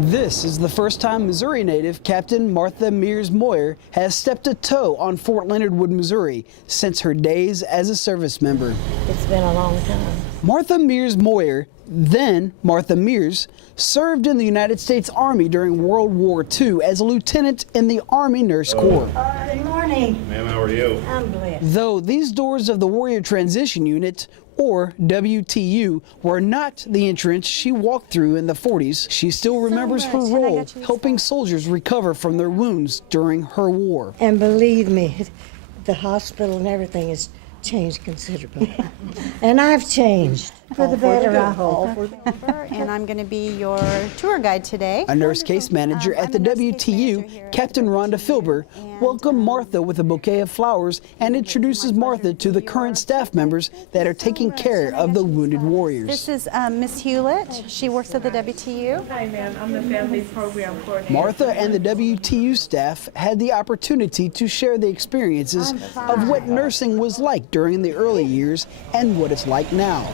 This is the first time Missouri native Captain Martha Meers Moyer has stepped a toe on Fort Leonard Wood, Missouri since her days as a service member. It's been a long time. Martha Meers Moyer, then Martha Meers, served in the United States Army during World War II as a lieutenant in the Army Nurse Corps. Good morning. Ma'am, how are you? I'm blessed. Though these doors of the Warrior Transition Unit, or WTU, were not the entrance she walked through in the 40s, she still remembers her role helping soldiers recover from their wounds during her war. And believe me, the hospital and everything has changed considerably. And I've changed. For the better, I hope. And I'm going to be your tour guide today. A nurse case manager at the WTU, Captain Rhonda Filber, welcomed Martha with a bouquet of flowers and introduces Martha to the current staff members that are taking care of the wounded warriors. This is Miss Hewlett. She works at the WTU. Hi, ma'am. I'm the family program coordinator. Martha and the WTU staff had the opportunity to share the experiences of what nursing was like during the early years and what it's like now.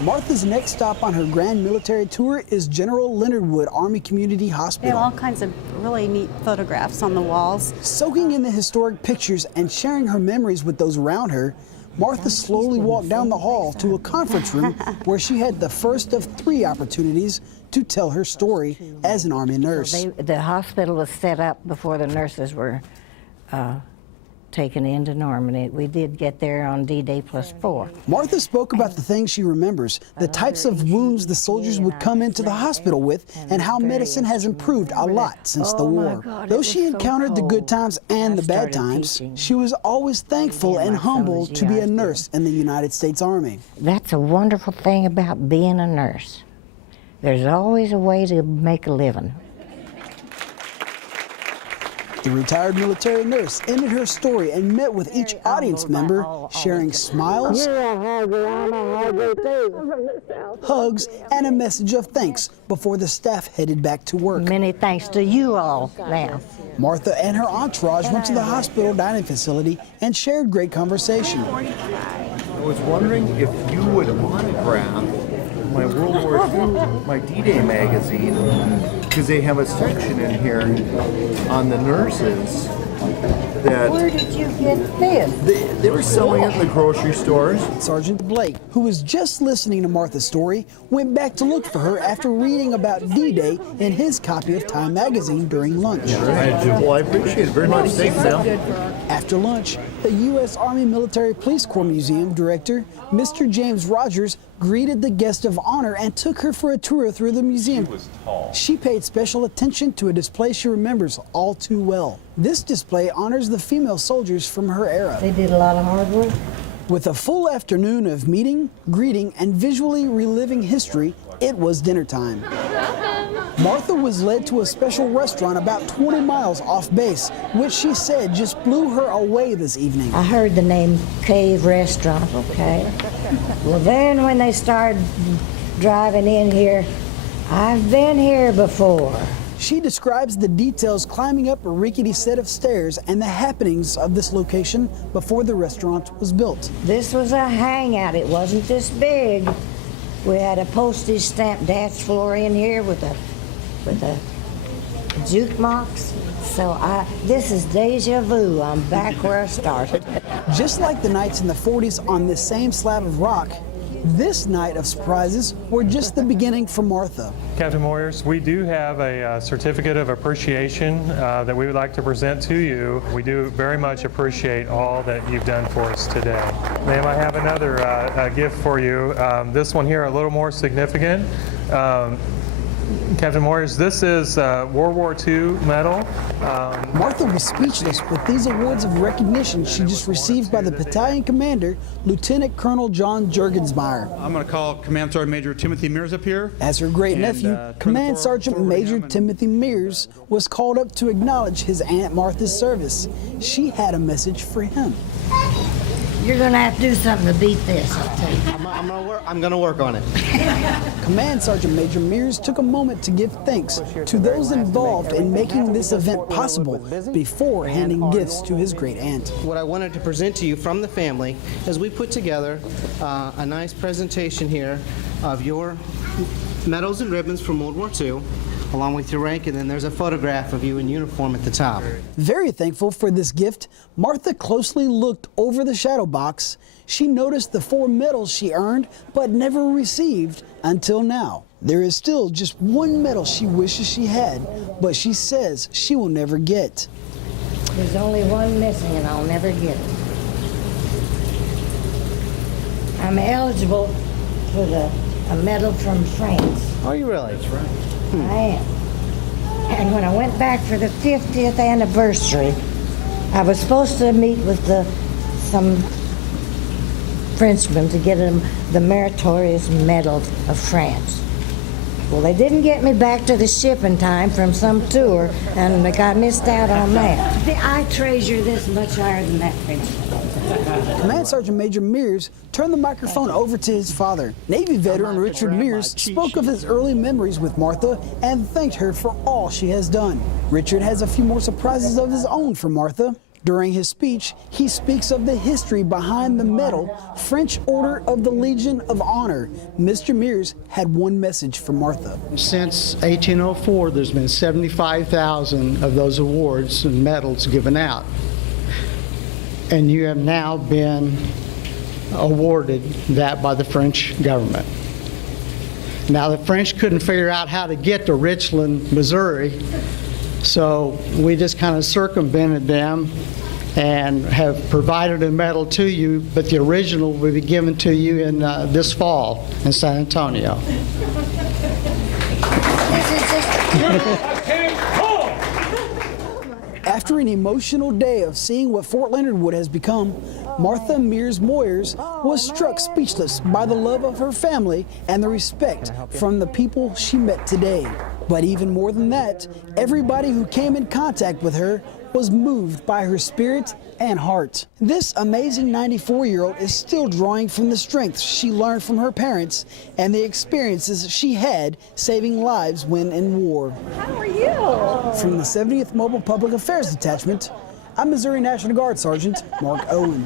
Martha's next stop on her grand military tour is General Leonard Wood Army Community They have Hospital. all kinds of really neat photographs on the walls. Soaking in the historic pictures and sharing her memories with those around her, Martha slowly walked down the hall to a conference room where she had the first of 3 opportunities to tell her story as an Army nurse. The hospital was set up before the nurses were taken into Normandy. We did get there on D-Day +4. Martha spoke about the things she remembers, the types of wounds the soldiers would come into the hospital with, and how medicine has improved a lot since the war. Though she encountered the good times and the bad times, she was always thankful and humble to be a nurse in the United States Army. That's a wonderful thing about being a nurse. There's always a way to make a living. The retired military nurse ended her story and met with each audience member, sharing smiles, hugs, and a message of thanks before the staff headed back to work. Many thanks to you all now. Martha and her entourage went to the hospital dining facility and shared great conversation. I was wondering if you would autograph my World War II, my D-Day magazine, because they have a section in here on the nurses that... Where did you get this? They were selling it in the grocery stores. Sergeant Blake, who was just listening to Martha's story, went back to look for her after reading about D-Day in his copy of Time magazine during lunch. Well, I appreciate it very much. Thanks, Mel. After lunch, the U.S. Army Military Police Corps Museum Director, Mr. James Rogers, greeted the guest of honor and took her for a tour through the museum. She paid special attention to a display she remembers all too well. This display honors the female soldiers from her era. They did a lot of hard work. With a full afternoon of meeting, greeting, and visually reliving history, it was dinner time. Martha was led to a special restaurant about 20 miles off base, which she said just blew her away this evening. I heard the name Cave Restaurant, okay. Well, then when they started driving in here, I've been here before. She describes the details climbing up a rickety set of stairs and the happenings of this location before the restaurant was built. This was a hangout. It wasn't this big. We had a postage stamp dance floor in here with a jukebox. So this is deja vu. I'm back where I started. Just like the nights in the 40s on this same slab of rock, this night of surprises were just the beginning for Martha. Captain Moyers, we do have a certificate of appreciation that we would like to present to you. We do very much appreciate all that you've done for us today. Ma'am, I have another gift for you. This one here, a little more significant. Captain Moyers, this is World War II medal. Martha was speechless with these awards of recognition she just received by the battalion commander, Lieutenant Colonel John Jurgensmeyer. I'm going to call Command Sergeant Major Timothy Meers up here. As her great-nephew, Command Sergeant Major Timothy Meers was called up to acknowledge his Aunt Martha's service. She had a message for him. You're gonna have to do something to beat this, I'll tell you. I'm gonna work on it. Command Sergeant Major Meers took a moment to give thanks to those involved in making this event possible before handing gifts to his great aunt. What I wanted to present to you from the family is we put together a nice presentation here of your medals and ribbons from World War II, along with your rank, and then there's a photograph of you in uniform at the top. Very thankful for this gift, Martha closely looked over the shadow box. She noticed the 4 medals she earned but never received until now. There is still just one medal she wishes she had, but she says she will never get. There's only one missing and I'll never get it. I'm eligible for a medal from France. Are you really? That's right. I am. And when I went back for the 50th anniversary, I was supposed to meet with some Frenchmen to get them the Meritorious Medal of France. Well, they didn't get me back to the ship in time from some tour, and I missed out on that. I treasure this much higher than that Frenchman. Command Sergeant Major Meers turned the microphone over to his father. Navy veteran Richard Meers spoke of his early memories with Martha and thanked her for all she has done. Richard has a few more surprises of his own for Martha. During his speech, he speaks of the history behind the medal, French Order of the Legion of Honor. Mr. Meers had one message for Martha. Since 1804, there's been 75,000 of those awards and medals given out. And you have now been awarded that by the French government. Now, the French couldn't figure out how to get to Richland, Missouri, so we just kind of circumvented them and have provided a medal to you, but the original will be given to you in this fall in San Antonio. After an emotional day of seeing what Fort Leonard Wood has become, Martha Meers Moyer was struck speechless by the love of her family and the respect from the people she met today. But even more than that, everybody who came in contact with her was moved by her spirit and heart. This amazing 94-year-old is still drawing from the strength she learned from her parents and the experiences she had saving lives when in war. How are you? From the 70th Mobile Public Affairs Detachment, I'm Missouri National Guard Sergeant Mark Owen.